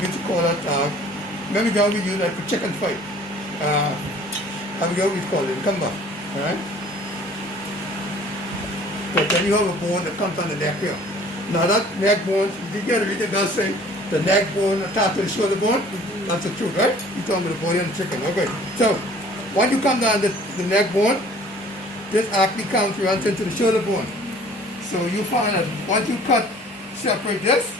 What you call that? Maybe how we use that for chicken fight. How we always call it? Come back. Alright? But then you have a bone that comes on the neck here. Now that neck bone, you get a little girl say the neck bone attached to the shoulder bone. That's the truth, right? You're talking about the body and the chicken. Okay. So once you come down the neck bone, this actually comes runs into the shoulder bone. So you find that once you separate this,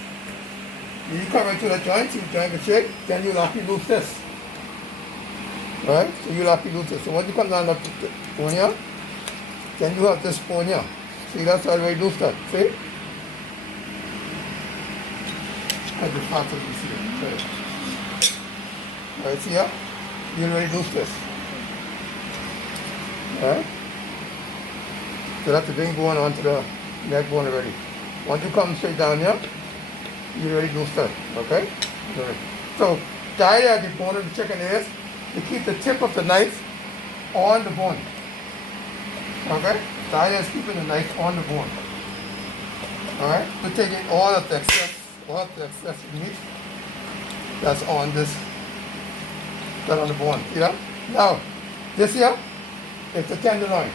you come into the joint, see the joint can shake, then you'll actually lose this. Right? So you'll actually lose this. So once you come down the bone here, then you have this bone here. See, that's already loose that. See? That's the part that you see. Right. Right, see here? You already lose this. Right? So that's the big bone onto the neck bone already. Once you come straight down here, you already lose that. Okay? Right. So the idea of the bone of the chicken is to keep the tip of the knife on the bone. Okay? The idea is keeping the knife on the bone. Alright? We're taking all of the excess meat that's on this, that's on the bone. See that? Now, this here is the tenderloin.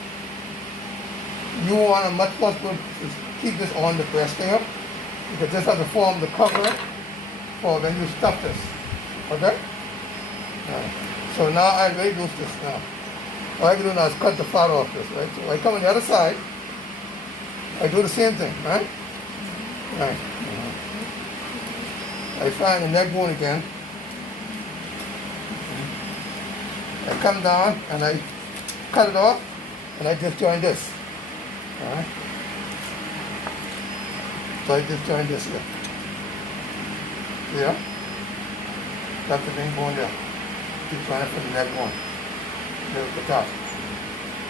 You want to much possible to keep this on the breast here, because this has to form the cover for when you stuff this. Okay? Right. So now I already loose this now. All I can do now is cut the fat off this, right? So I come on the other side, I do the same thing, right? Right. I find the neck bone again. I come down and I cut it off and I just join this. Alright? So I just join this here. Yeah? That's the main bone there. Just join it from the neck bone. There's the top.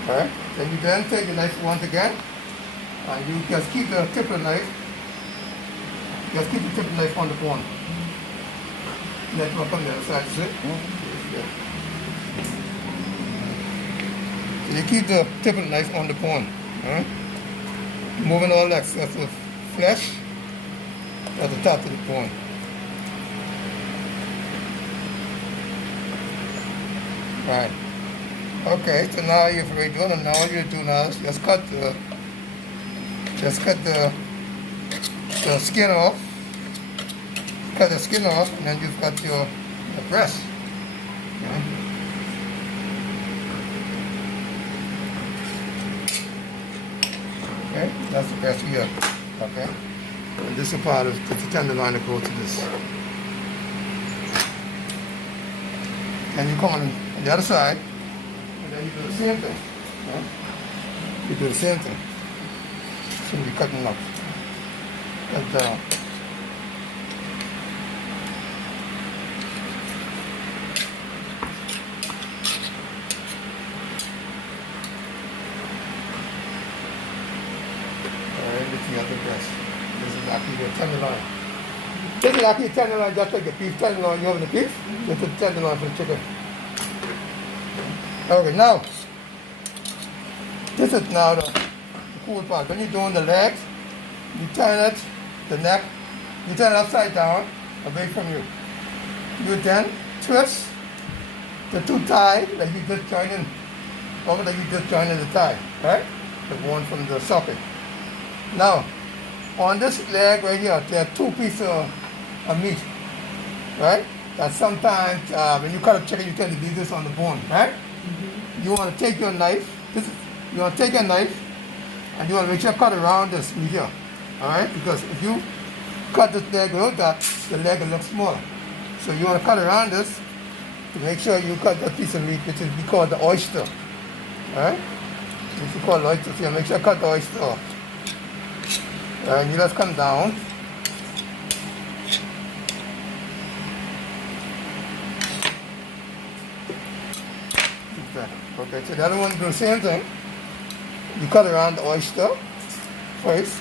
Alright? Then you then take the knife once again and you just keep the tip of the knife. Just keep the tip of the knife on the bone. Let me come the other side, see? Yeah. So you keep the tip of the knife on the bone. Right? Moving all that excess of flesh at the top of the bone. Right. Okay, so now you've already done it. Now all you do now is just cut the skin off. Cut the skin off, and then you've got your breast. Okay. Okay, that's the breast here. Okay. And this is part of the tenderloin that goes to this. And you come on the other side, and then you do the same thing. Okay. You do the same thing. So you cut them up. Cut down. The other breast. This is actually the tenderloin. This is actually a tenderloin, just like the beef tenderloin you have in the beef. This is the tenderloin for the chicken. Okay, now, this is now the cool part. When you're doing the legs, you turn it, the neck, you turn it upside down, away from you. You then twist the two thighs that you just joined in, over that you just joined in the thigh, right? The one from the socket. Now, on this leg right here, there are two pieces of meat, right? That sometimes when you cut a chicken, you tend to leave this on the bone, right? Mm-hmm. You want to take your knife, you want to take your knife, and you want to make sure you cut around this meat here, all right? Because if you cut this leg without that, the leg will look smaller. So you want to cut around this to make sure you cut that piece of meat, which is we call the oyster, all right? Which we call the oyster. So you make sure you cut the oyster off. And you just come down. Okay, so the other one do the same thing. You cut around the oyster first.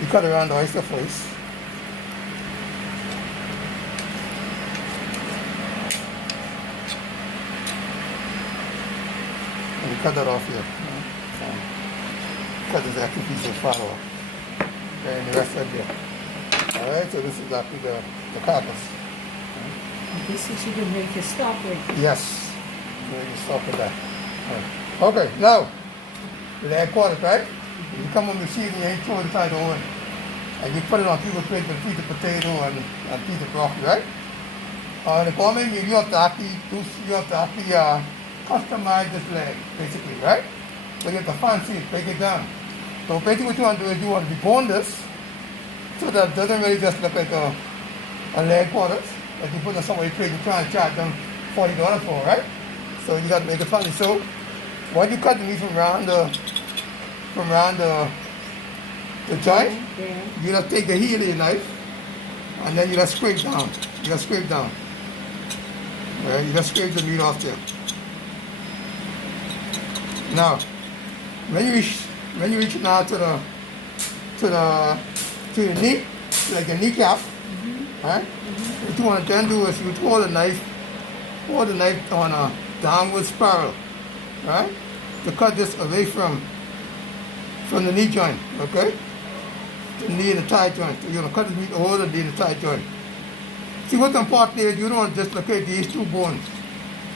You cut around the oyster first. And you cut that off here. Cut this extra piece of fat off. Okay, and the rest of it here. Alright, so this is actually the the carcass. This is you can make a stop with. Yes. You stop with that. Okay, now, with the headquarters, right? You come on the machine and you ain't throw the title on. And you put it on people's plate with a piece of potato and a piece of broccoli, right? The gourmet meal, you have to actually customize this leg, basically, right? So you have to fancy it, break it down. So basically what you want to do is you want to debone this so that it doesn't really just look like a leg quarters. Like you put on somebody's plate, you're trying to charge them $40 for, right? So you got to make it funny. So when you cut the meat from around the joint, you just take the heel of your knife and then you just scrape down. You just scrape down. Right? You just scrape the meat off there. Now, when you reach now to the knee, like the kneecap, right? What you want to then do is you hold the knife on a downward spiral, right? To cut this away from the knee joint, okay? The knee and the thigh joint. So you're gonna cut the meat over the knee and the thigh joint. See what's important is you don't want to dislocate these two bones,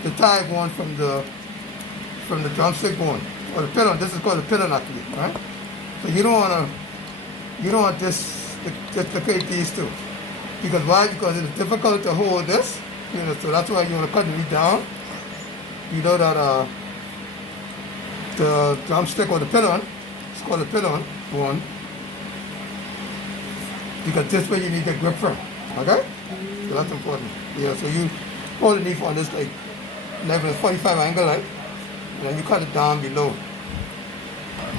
the thigh bone from the drumstick bone, or the pillon. This is called the pillon actually, right? So you don't want this to dislocate these two. Because why? Because it's difficult to hold this, so that's why you want to cut the meat down. You know that the drumstick or the pillon, it's called the pillon bone, because this way you need the grip from, okay? So that's important. Yeah, so you hold the knee on this like 45 angle, right? And then you cut it down below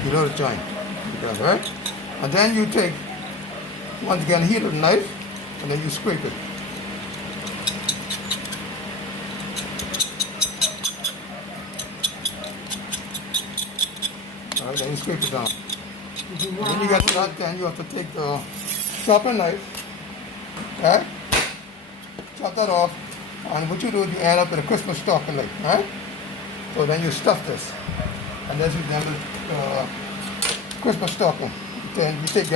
the joint, right? And then you take, once again, heel of the knife, and then you scrape it. Alright, then you scrape it down. Wow. When you get to that, then you have to take the chopping knife, okay? Chop that off, and what you do is you end up with a Christmas stocking leg, right? So then you stuff this, and this is then the Christmas stocking. Then you take that.